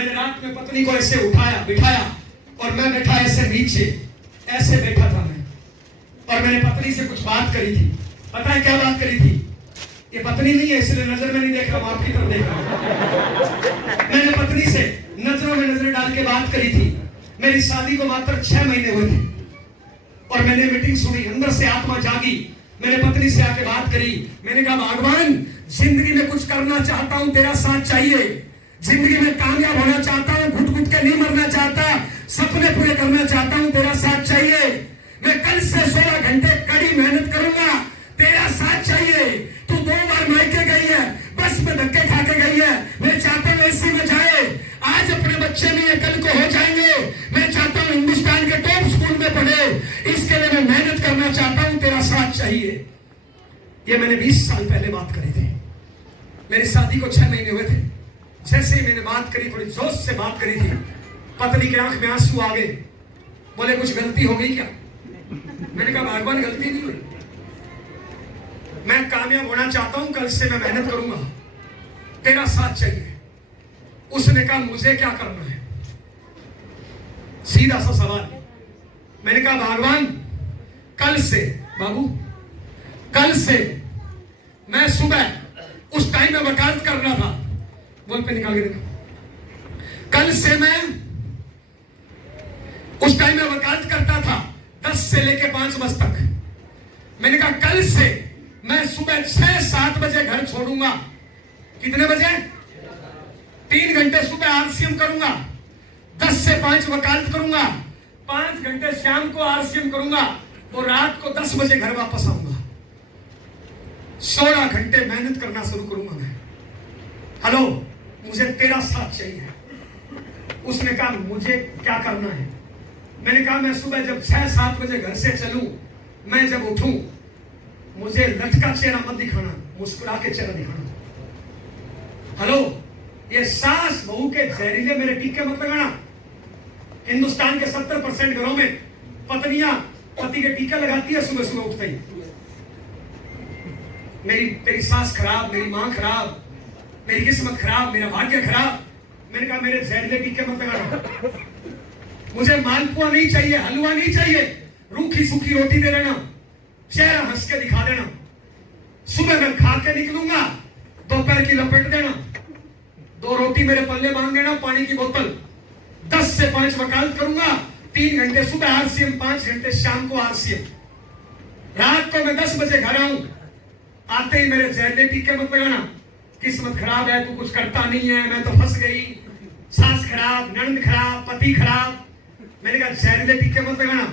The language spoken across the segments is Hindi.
मैंने रात में पत्नी को ऐसे उठाया बिठाया और मैं बैठा ऐसे नीचे, ऐसे बैठा था मैं, और मैंने पत्नी से कुछ बात करी थी। पता है क्या बात करी थी? ये पत्नी नहीं है इसलिए नजर में नहीं देख रहा हूं, आपकी तरफ देख रहा हूं। मैंने पत्नी से नजरों में नजर डाल के बात करी थी। मेरी शादी को मात्र 6 महीने हुए थे और मैंने मीटिंग सुनी, अंदर से आत्मा जागी। मैंने पत्नी से आके बात करी। मैंने कहा भगवान, जिंदगी में कुछ करना चाहता हूं, तेरा साथ चाहिए। जिंदगी में कामयाब होना चाहता हूं, घुट घुट के नहीं मरना चाहता, सपने पूरे करना चाहता हूं, तेरा साथ चाहिए। मैं कल से 16 घंटे कड़ी मेहनत करूंगा, तेरा साथ चाहिए। तू 2 बार मायके गई है, बस में धक्के खा के गई है। मैं चाहता हूं एसी में जाए, आज अपने बच्चे नहीं है कल को हो जाएंगे। मैं चाहता हूं हिंदुस्तान के टॉप स्कूल में पढ़े, इसके लिए मैं मेहनत करना चाहता हूं, तेरा साथ चाहिए। ये मैंने 20 साल पहले बात करी थी। मेरी शादी को 6 महीने हुए थे। जैसे ही मैंने बात करी, थोड़ी जोश से बात करी थी, पत्नी के आंख में आंसू आ गए। बोले कुछ गलती हो गई क्या? मैंने कहा भगवान गलती नहीं हुई, मैं कामयाब होना चाहता हूं, कल से मैं मेहनत करूंगा, तेरा साथ चाहिए। उसने कहा मुझे क्या करना है? सीधा सा सवाल। मैंने कहा भगवान कल से, बाबू कल से मैं सुबह, उस टाइम में वकालत कर रहा था, बोल पे निकाल के देखो, कल से मैं उस टाइम में वकालत करता था 10 से लेके 5 बजे तक। मैंने कहा कल से मैं सुबह 6-7 बजे घर छोड़ूंगा। कितने बजे? 3 घंटे सुबह आरसीएम करूंगा, 10 से 5 वकालत करूंगा, 5 घंटे शाम को आरसीएम करूंगा और रात को 10 बजे घर वापस आऊंगा। 16 घंटे मेहनत करना शुरू करूंगा मैं। हेलो, मुझे तेरा साथ चाहिए। उसने कहा मुझे क्या करना है? मैंने कहा मैं सुबह जब 6-7 बजे घर से चलूं, मैं जब उठूं, मुझे लटका चेहरा मत दिखाना, मुस्कुरा के चेहरा दिखाना। हेलो, ये सास बहू के जहरीले मेरे टीके मत लगाना। हिंदुस्तान के 70% घरों में पत्नियां पति के टीके लगाती है सुबह सुबह उठते ही। तेरी सास खराब, मेरी मां खराब, मेरी किस्मत खराब, मेरा भाग्य खराब। मैंने कहा मेरे जहरीले टीके मत लगाना। मुझे मालपुआ नहीं चाहिए, हलवा नहीं चाहिए, रूखी सूखी रोटी दे देना, चेहरा हंस के दिखा देना। सुबह मैं खा के निकलूंगा, दोपहर की लपेट देना, 2 रोटी मेरे पल्ले बांध देना, पानी की बोतल। 10 से 5 वकालत करूंगा, 3 घंटे सुबह आरसीएम, 5 घंटे शाम को आरसीएम। रात को मैं 10 बजे घर आऊं, आते ही मेरे जहरीले टीके मत लगाना। किस्मत खराब है, तू कुछ करता नहीं है, मैं तो फंस गई, सास खराब, नंद खराब, पति खराब। मैंने कहा जहरीले टीके मत लगाना,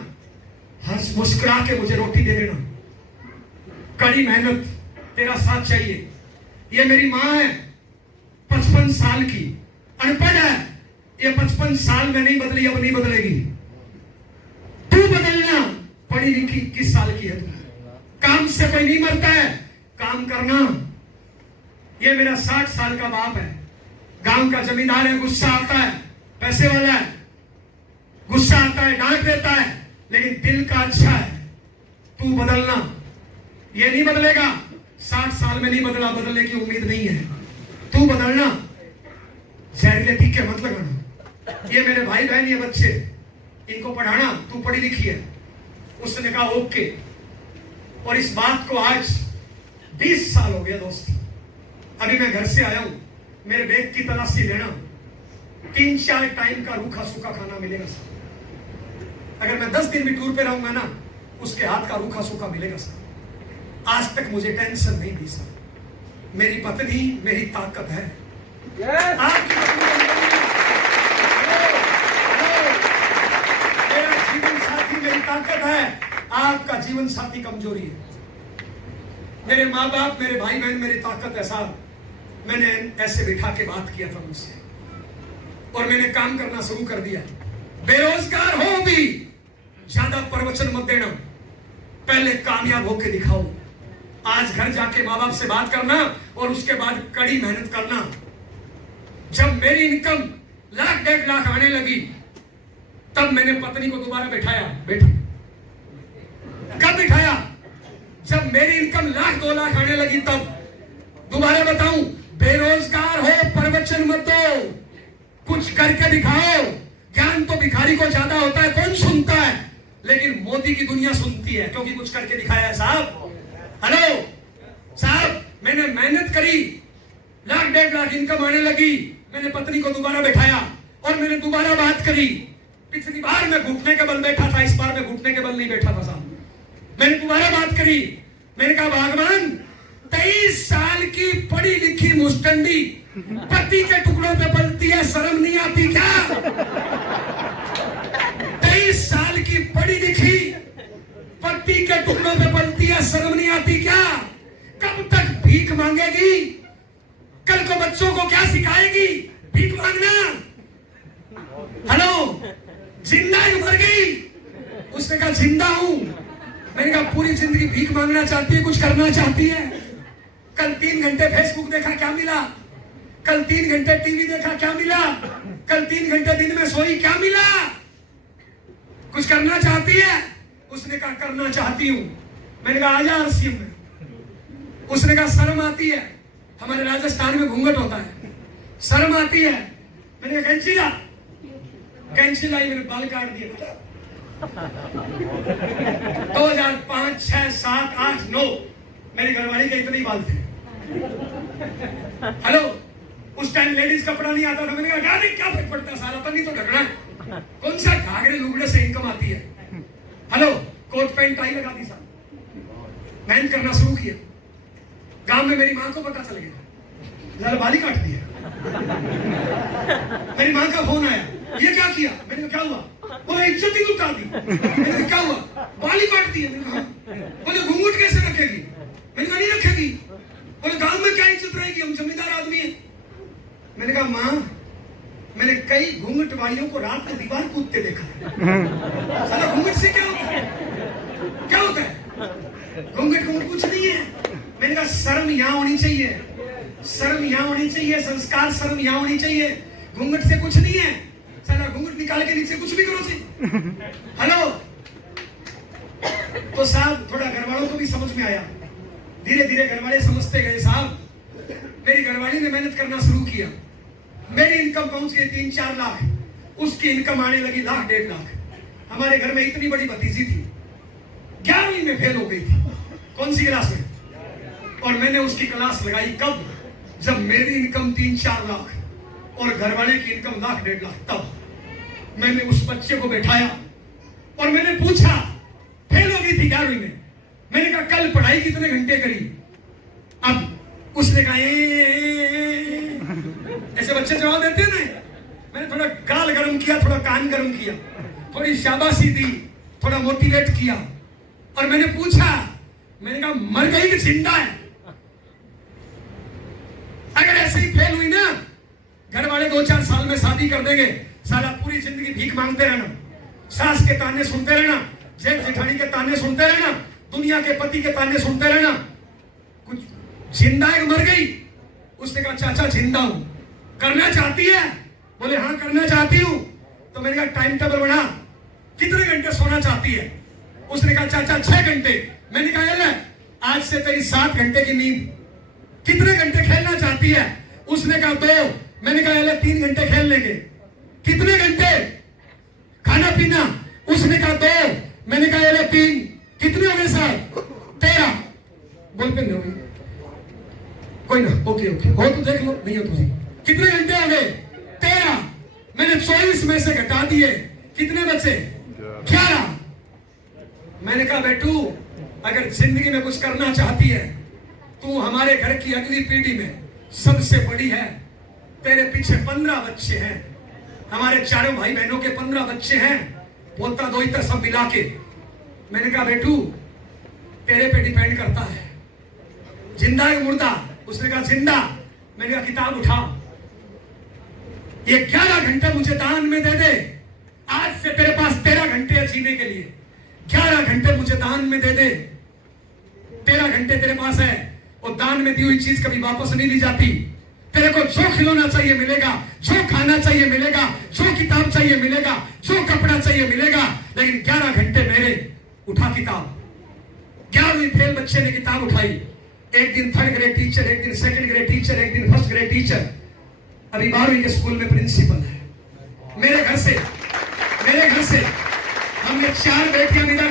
हंस मुस्कुरा के मुझे रोटी दे देना, कड़ी मेहनत, तेरा साथ चाहिए। ये मेरी मां है, 55 साल की, अनपढ़ है, ये 55 साल में नहीं बदली, अब नहीं बदलेगी। तू बदलना, पढ़ी लिखी 21 साल की है तू। काम से कोई नहीं मरता है, काम करना। ये मेरा 60 साल का बाप है, गांव का जमींदार है, गुस्सा आता है, पैसे वाला है, गुस्सा आता है, डांट देता है, लेकिन दिल का अच्छा है। तू बदलना, ये नहीं बदलेगा, 60 साल में नहीं बदला, बदलने की उम्मीद नहीं है। तू बदलना, जहरीले टीके मत लगाना। ये मेरे भाई बहन, ये बच्चे, इनको पढ़ाना, तू पढ़ी लिखी है। उसने कहा ओके। और इस बात को आज 20 साल हो गया दोस्त। अभी मैं घर से आया हूं, मेरे बैग की तलाशी लेना, 3-4 टाइम का रूखा सूखा खाना मिलेगा सर। अगर मैं 10 दिन भी टूर पे रहूंगा ना, उसके हाथ का रूखा सूखा मिलेगा सर। आज तक मुझे टेंशन नहीं दी सर। मेरी पत्नी मेरी ताकत है। आपकी मेरा जीवन साथी मेरी ताकत है, आपका जीवन साथी कमजोरी है। मेरे माँ बाप, मेरे भाई बहन मेरी ताकत है साहब। मैंने ऐसे बिठा के बात किया था मुझसे और मैंने काम करना शुरू कर दिया। बेरोजगार हो भी ज्यादा प्रवचन मत देना, पहले कामयाब होके दिखाओ। आज घर जाके माँ बाप से बात करना और उसके बाद कड़ी मेहनत करना। जब मेरी इनकम 1-1.5 लाख आने लगी, तब मैंने पत्नी को दोबारा बैठाया। बेटा, कब बिठाया? जब मेरी इनकम 1-2 लाख आने लगी, तब। दोबारा बताऊं, बेरोजगार हो प्रवचन मत दो, कुछ करके दिखाओ। ज्ञान तो भिखारी को ज्यादा होता है, कौन सुनता है, लेकिन मोदी की दुनिया सुनती है क्योंकि कुछ करके दिखाया है साहब। हेलो साहब, मैंने मेहनत करी, 1.5 लाख इनकम आने लगी, मैंने पत्नी को दोबारा बैठाया और मैंने दोबारा बात करी। पिछली बार मैं घुटने के बल बैठा था, इस बार मैं घुटने के बल नहीं बैठा था साहब। मैंने दोबारा बात करी, मैंने कहा भगवान 23 साल की पढ़ी लिखी मुस्टंडी पति के टुकड़ों पे पलती है, शर्म नहीं आती क्या? 23 साल की पढ़ी लिखी पति के टुकड़ों पे पलती है, शर्म नहीं आती क्या? कब तक भीख मांगेगी? कल को बच्चों को क्या सिखाएगी? भीख मांगना। हेलो, जिंदा ही मर गई? उसने कहा जिंदा हूं। मैंने कहा पूरी जिंदगी भीख मांगना चाहती है, कुछ करना चाहती है? कल 3 घंटे फेसबुक देखा, क्या मिला? कल 3 घंटे टीवी देखा, क्या मिला? कल 3 घंटे दिन में सोई, क्या मिला? कुछ करना चाहती है? उसने कहा करना चाहती हूं। मैंने कहा आजा आरसीएम में। उसने कहा शर्म आती है, हमारे राजस्थान में घूंघट होता है, शर्म आती है। मैंने कहा कैंची ला। कैंची लाई, मैंने बाल काट दिए। 2005, 6, 7, 8, 9 मेरी घरवाली के इतने ही बाल थे। हेलो, उस टाइम लेडीज कपड़ा नहीं आता था। मैंने कहा क्या फर्क पड़ता है, सारा तो नहीं तो ढकना है। कौन सा घाघरे लुगड़े से इनकम आती है? हेलो, कोट पैंट टाई लगा दी साहब, मेहनत करना शुरू किया। गांव में मेरी मां को पता चल गया, जरा बाली काट दिया। मेरी मां का फोन आया, ये क्या किया? मैंने कहा क्या हुआ? बोले इज्जत ही लुटा दी। मैंने कहा क्या हुआ? बाली काट दी। मैंने कहा बोले घूंघट कैसे रखेगी? मैंने कहा नहीं रखेगी। बोले गांव में क्या इज्जत रहेगी, हम जमींदार आदमी हैं। मैंने कहा मां, मैंने कई घूंघट वालियों को रात में दीवार कूदते देखा है। साला घूंघट से क्या होता है? क्या होता है? घूंघट कुछ नहीं है। मैंने कहा शर्म यहाँ होनी चाहिए, शर्म यहाँ होनी चाहिए, संस्कार शर्म यहाँ होनी चाहिए। घूंघट से कुछ नहीं है। साला घूंघट निकाल के नीचे कुछ भी करो जी। हेलो, तो साहब थोड़ा घर वालों को भी समझ में आया, धीरे धीरे घर वाले समझते गए। साहब मेरी घरवाली ने मेहनत करना शुरू किया, मेरी इनकम पहुंच गई 3-4 लाख, उसकी इनकम आने लगी 1.5 लाख। हमारे घर में इतनी बड़ी भतीजी थी, 11वीं में फेल हो गई थी। कौन सी क्लास में? और मैंने उसकी क्लास लगाई कब? जब मेरी इनकम 3-4 लाख और घरवाले की इनकम 1.5 लाख। तब मैंने उस बच्चे को बैठाया और मैंने पूछा, फेल हो गई थी 11वीं में। मैंने कहा कल पढ़ाई कितने घंटे करी? अब उसने कहा ऐसे बच्चे जवाब देते हैं ना। मैंने थोड़ा गाल गर्म किया, थोड़ा कान गर्म किया, थोड़ी शाबाशी दी, थोड़ा मोटिवेट किया और मैंने पूछा, मैंने कहा मर गई कि जिंदा है? अगर ऐसे ही फेल हुई ना, घर वाले 2-4 साल में शादी कर देंगे, साला पूरी जिंदगी भीख मांगते रहना, सास के ताने सुनते रहना, जेठ जेठानी के ताने सुनते रहना, दुनिया के पति के ताने सुनते रहना। कुछ जिंदा है, मर गई? उसने कहा चाचा जिंदा हूं। करना चाहती है? बोले हाँ करना चाहती हूं। तो मैंने कहा टाइम टेबल बना, कितने घंटे सोना चाहती है? उसने कहा चाचा 6 घंटे। मैंने कहा यार आज से तेरी 7 घंटे की नींद। कितने घंटे खेलना चाहती है? उसने कहा 2। मैंने कहा यार 3 घंटे खेल लेंगे। कितने घंटे? खाना पीना? उसने कहा 2। मैंने कहा यार 3। कितने हो गए साहब? 13। बोल पे नहीं हो गई, कोई ना, ओके ओके, हो तो देख लो, नहीं हो तो नहीं। कितने घंटे हो गए? 13। मैंने 24 में से घटा दिए, कितने बचे? 11। मैंने कहा बेटू अगर जिंदगी में कुछ करना चाहती है, तू हमारे घर की अगली पीढ़ी में सबसे बड़ी है। तेरे पीछे 15 बच्चे हैं, हमारे चारों भाई बहनों के 15 बच्चे हैं, पोता दोहिता सब मिला के। मैंने कहा बेटू तेरे पे डिपेंड करता है, जिंदा है मुर्दा? उसने कहा जिंदा। मैंने कहा किताब उठा, ये 11 घंटे मुझे दान में दे दे। आज से तेरे पास 13 घंटे है जीने के लिए, 11 घंटे मुझे दान में दे दे। 13 घंटे तेरे पास है, और दान में दी हुई चीज कभी वापस नहीं ली जाती। तेरे को जो खिलौना चाहिए मिलेगा, जो खाना चाहिए मिलेगा, जो किताब चाहिए मिलेगा, जो कपड़ा चाहिए मिलेगा, लेकिन 11 घंटे मेरे। उठा किताब। 11वीं फेल बच्चे ने किताब उठाई। एक दिन 3rd ग्रेड टीचर, एक दिन 2nd ग्रेड टीचर, एक दिन 1st ग्रेड टीचर। अभी 12वीं के स्कूल में प्रिंसिपल है। हमने 4 बेटियां विदा